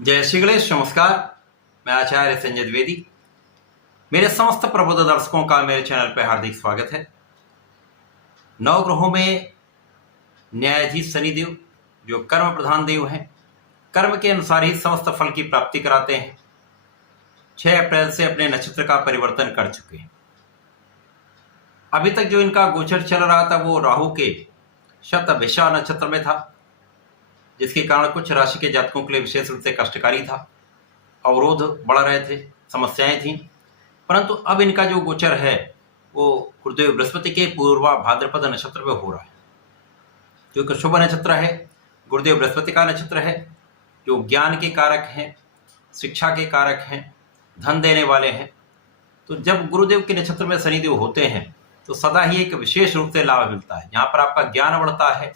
जय श्री गणेश। नमस्कार, मैं आचार्य संजय द्विवेदी। मेरे समस्त प्रबुद्ध दर्शकों का मेरे चैनल पर हार्दिक स्वागत है। नवग्रहों में न्यायाधीश शनिदेव जो कर्म प्रधान देव हैं, कर्म के अनुसार ही समस्त फल की प्राप्ति कराते हैं। 6 अप्रैल से अपने नक्षत्र का परिवर्तन कर चुके हैं। अभी तक जो इनका गोचर चल रहा था वो राहु के शतभिषा नक्षत्र में था, जिसके कारण कुछ राशि के जातकों के लिए विशेष रूप से कष्टकारी था। अवरोध बढ़ रहे थे, समस्याएं थीं। परंतु अब इनका जो गोचर है वो गुरुदेव बृहस्पति के पूर्वा भाद्रपद नक्षत्र में हो रहा है, जो कि शुभ नक्षत्र है, गुरुदेव बृहस्पति का नक्षत्र है, जो ज्ञान के कारक हैं, शिक्षा के कारक हैं, धन देने वाले हैं। तो जब गुरुदेव के नक्षत्र में शनिदेव होते हैं तो सदा ही एक विशेष रूप से लाभ मिलता है। यहाँ पर आपका ज्ञान बढ़ता है,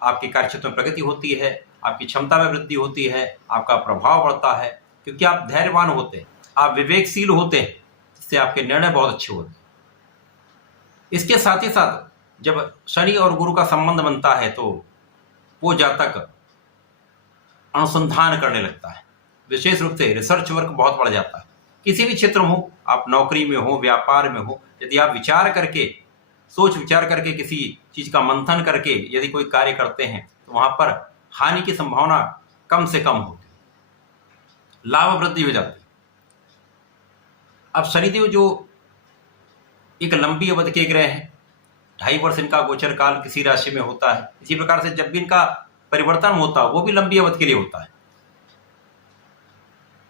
आपकी कार्यक्षेत्र में प्रगति होती है, आपकी क्षमता में वृद्धि होती है, आपका प्रभाव बढ़ता है, क्योंकि आप धैर्यवान होते हैं, आप विवेकशील होते हैं, जिससे आपके निर्णय बहुत अच्छे होते हैं। इसके साथ ही साथ जब शनि और गुरु का संबंध बनता है तो वो जातक अनुसंधान करने लगता है, विशेष रूप से रिसर्च वर्क बहुत बढ़ जाता है। किसी भी क्षेत्र में हो, आप नौकरी में हो, व्यापार में हो, यदि आप सोच विचार करके किसी चीज का मंथन करके यदि कोई कार्य करते हैं तो वहां पर हानि की संभावना कम से कम होती है, लाभ वृद्धि हो जाती है। अब शनिदेव जो एक लंबी अवधि के ग्रह हैं, 2.5 वर्ष इनका गोचर काल किसी राशि में होता है। इसी प्रकार से जब भी इनका परिवर्तन होता है वो भी लंबी अवधि के लिए होता है।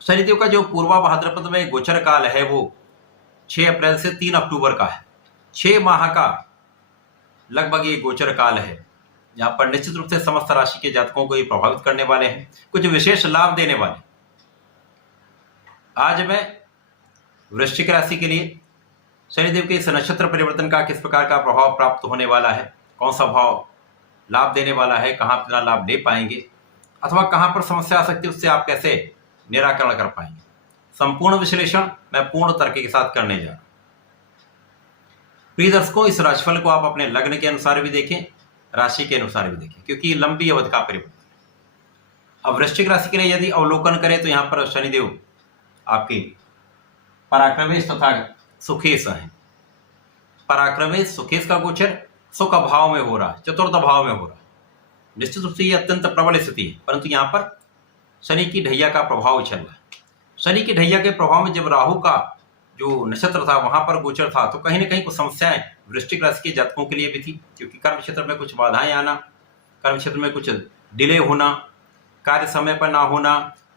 शनिदेव का जो पूर्वा भाद्रपद में गोचर काल है वो 6 अप्रैल से 3 अक्टूबर का है। 6 माह का लगभग ये गोचर काल है, जहां पर निश्चित रूप से समस्त राशि के जातकों को ये प्रभावित करने वाले हैं, कुछ विशेष लाभ देने वाले। आज मैं वृश्चिक राशि के लिए शनिदेव के इस नक्षत्र परिवर्तन का किस प्रकार का प्रभाव प्राप्त होने वाला है, कौन सा भाव लाभ देने वाला है, कहां कितना लाभ ले पाएंगे, अथवा कहां पर समस्या आ सकती है, उससे आप कैसे निराकरण कर पाएंगे, संपूर्ण विश्लेषण मैं पूर्ण तर्क के साथ करने जा रहा हूं। प्रिय दर्शकों, इस राशिफल को आप अपने लग्न के अनुसार भी देखें, राशि के अनुसार भी देखें, क्योंकि लंबी अवधि का परिवर्तन है। अब वृश्चिक राशि के लिए यदि अवलोकन करें तो यहाँ पर शनिदेव आपकी पराक्रमेश तथा सुखेश है। पराक्रमेश सुखेश का गोचर सुख भाव में हो रहा है, चतुर्थ भाव में हो रहा है। निश्चित रूप से ये अत्यंत प्रबल स्थिति है, परंतु यहाँ पर शनि की ढैया का प्रभाव चल रहा है। शनि की ढैया के प्रभाव में जब राहु का जो नक्षत्र था वहां पर गोचर था तो कहीं ना कहीं कुछ समस्याएं वृश्चिक राशि के जातकों के लिए भी थी, क्योंकि कर्म क्षेत्र में कुछ बाधाएं आना, कर्म क्षेत्र में कुछ डिले होना, कार्य समय पर ना होना,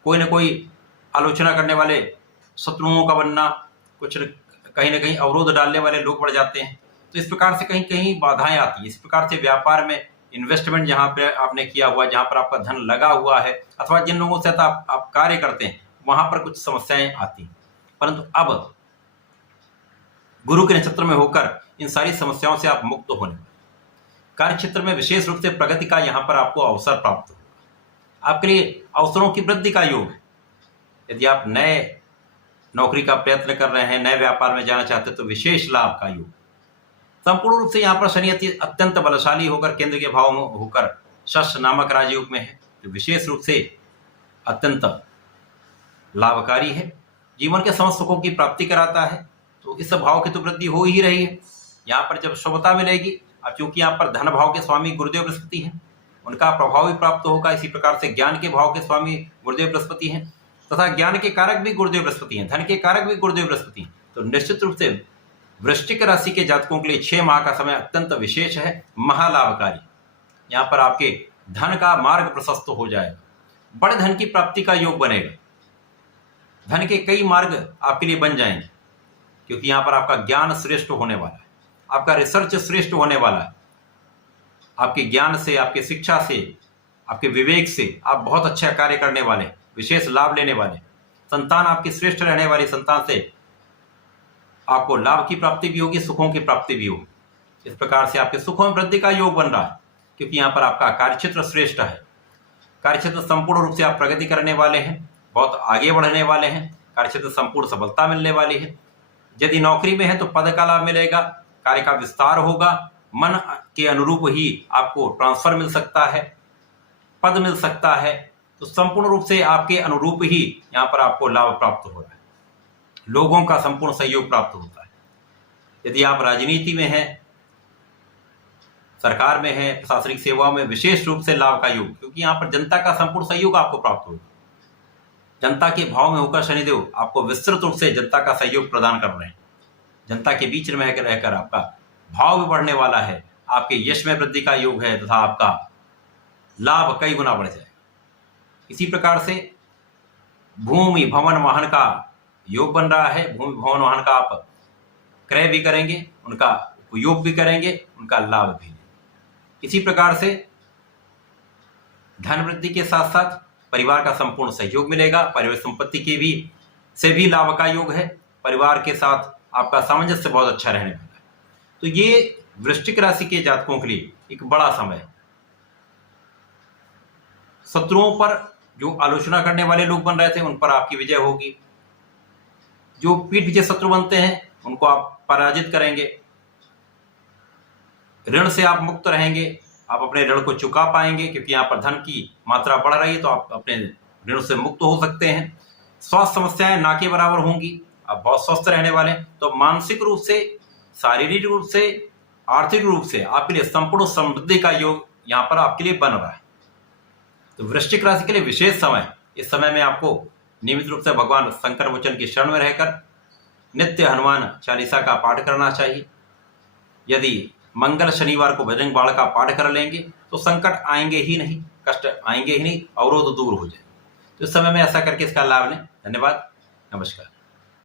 कोई ना कोई आलोचना करने वाले शत्रुओं का बनना, कुछ कहीं ना कहीं अवरोध डालने वाले लोग बढ़ जाते हैं। तो इस प्रकार से कहीं कहीं बाधाएं आती हैं। इस प्रकार से व्यापार में इन्वेस्टमेंट जहाँ पे आपने किया हुआ, जहाँ पर आपका धन लगा हुआ है, अथवा जिन लोगों से आप कार्य करते हैं वहां पर कुछ समस्याएं आती हैं। परंतु अब गुरु के नक्षत्र में होकर इन सारी समस्याओं से आप मुक्त होने, कार्य क्षेत्र में विशेष रूप से प्रगति का यहां पर आपको अवसर प्राप्त होगा। आपके लिए अवसरों की वृद्धि का योग है। यदि आप नए नौकरी का प्रयत्न कर रहे हैं, नए व्यापार में जाना चाहते हैं तो विशेष लाभ का योग। संपूर्ण रूप से यहाँ पर शनि अत्यंत बलशाली होकर केंद्र के भाव में होकर शश नामक राजयोग में है, जो विशेष रूप से अत्यंत लाभकारी है, जीवन के समस्त सुखों की प्राप्ति कराता है। तो इस भाव की तो वृद्धि हो ही रही है। यहाँ पर जब शुभता मिलेगी, अब क्योंकि यहाँ पर धन भाव के स्वामी गुरुदेव बृहस्पति हैं, उनका प्रभाव भी प्राप्त होगा। इसी प्रकार से ज्ञान के भाव के स्वामी गुरुदेव बृहस्पति हैं, तथा ज्ञान के कारक भी गुरुदेव बृहस्पति हैं, धन के कारक भी गुरुदेव बृहस्पति हैं। तो निश्चित रूप से वृश्चिक राशि के जातकों के लिए 6 माह का समय अत्यंत विशेष है, महालाभकारी। यहाँ पर आपके धन का मार्ग प्रशस्त हो जाएगा, बड़े धन की प्राप्ति का योग बनेगा, धन के कई मार्ग आपके लिए बन जाएंगे, क्योंकि यहाँ पर आपका ज्ञान श्रेष्ठ होने वाला है, आपका रिसर्च श्रेष्ठ होने वाला है। आपके ज्ञान से, आपकी शिक्षा से, आपके विवेक से आप बहुत अच्छा कार्य करने वाले, विशेष लाभ लेने वाले। संतान आपकी श्रेष्ठ रहने वाली, संतान से आपको लाभ की प्राप्ति भी होगी, सुखों की प्राप्ति भी होगी। इस प्रकार से आपके सुखों में वृद्धि का योग बन रहा है, क्योंकि यहाँ पर आपका कार्यक्षेत्र श्रेष्ठ है। कार्यक्षेत्र संपूर्ण रूप से आप प्रगति करने वाले हैं, बहुत आगे बढ़ने वाले हैं, कार्यक्षेत्र संपूर्ण सफलता मिलने वाली है। यदि नौकरी में है तो पद का लाभ मिलेगा, कार्य का विस्तार होगा, मन के अनुरूप ही आपको ट्रांसफर मिल सकता है, पद मिल सकता है, तो संपूर्ण रूप से आपके अनुरूप ही यहाँ पर आपको लाभ प्राप्त हो रहा है, लोगों का संपूर्ण सहयोग प्राप्त होता है। यदि आप राजनीति में हैं, सरकार में है, प्रशासनिक सेवाओं में, विशेष रूप से लाभ का योग, क्योंकि यहाँ पर जनता का संपूर्ण सहयोग आपको प्राप्त होगा। जनता के भाव में होकर शनिदेव आपको विस्तृत रूप से जनता का सहयोग प्रदान कर रहे हैं। जनता के बीच में रहकर आपका भाव भी बढ़ने वाला है, आपके यश में वृद्धि का योग है तथा आपका लाभ कई गुना बढ़ जाएगा। इसी प्रकार से भूमि भवन वाहन का योग बन रहा है। भूमि भवन वाहन का आप क्रय भी करेंगे, उनका उपयोग भी करेंगे, उनका लाभ भी। इसी प्रकार से धन वृद्धि के साथ साथ परिवार का संपूर्ण सहयोग मिलेगा। परिवार संपत्ति के भी से भी लाभ का योग है। परिवार के साथ आपका सामंजस्य बहुत अच्छा रहने वाला है। तो ये वृश्चिक राशि के जातकों के लिए एक बड़ा समय है। शत्रुओं पर जो आलोचना करने वाले लोग बन रहे थे, उन पर आपकी विजय होगी। जो पीठ पीछे शत्रु बनते हैं, उनको आप पराजित करेंगे। ऋण से आप मुक्त रहेंगे, आप अपने ऋण को चुका पाएंगे, क्योंकि यहाँ पर धन की मात्रा बढ़ रही है, तो आप अपने ऋण से मुक्त हो सकते हैं। स्वास्थ्य समस्याएं ना के बराबर होंगी, आप बहुत स्वस्थ रहने वाले हैं। तो मानसिक रूप से, शारीरिक रूप से, आर्थिक रूप से आपके लिए संपूर्ण समृद्धि का योग यहाँ पर आपके लिए बन रहा है। तो वृश्चिक राशि के लिए विशेष समय, इस समय में आपको नियमित रूप से भगवान शंकर मोचन की शरण में रहकर नित्य हनुमान चालीसा का पाठ करना चाहिए। यदि मंगल शनिवार को बजरंग बाण का पाठ कर लेंगे तो संकट आएंगे ही नहीं, कष्ट आएंगे ही नहीं, अवरोध दूर हो जाए। तो इस समय में ऐसा करके इसका लाभ लें। धन्यवाद, नमस्कार।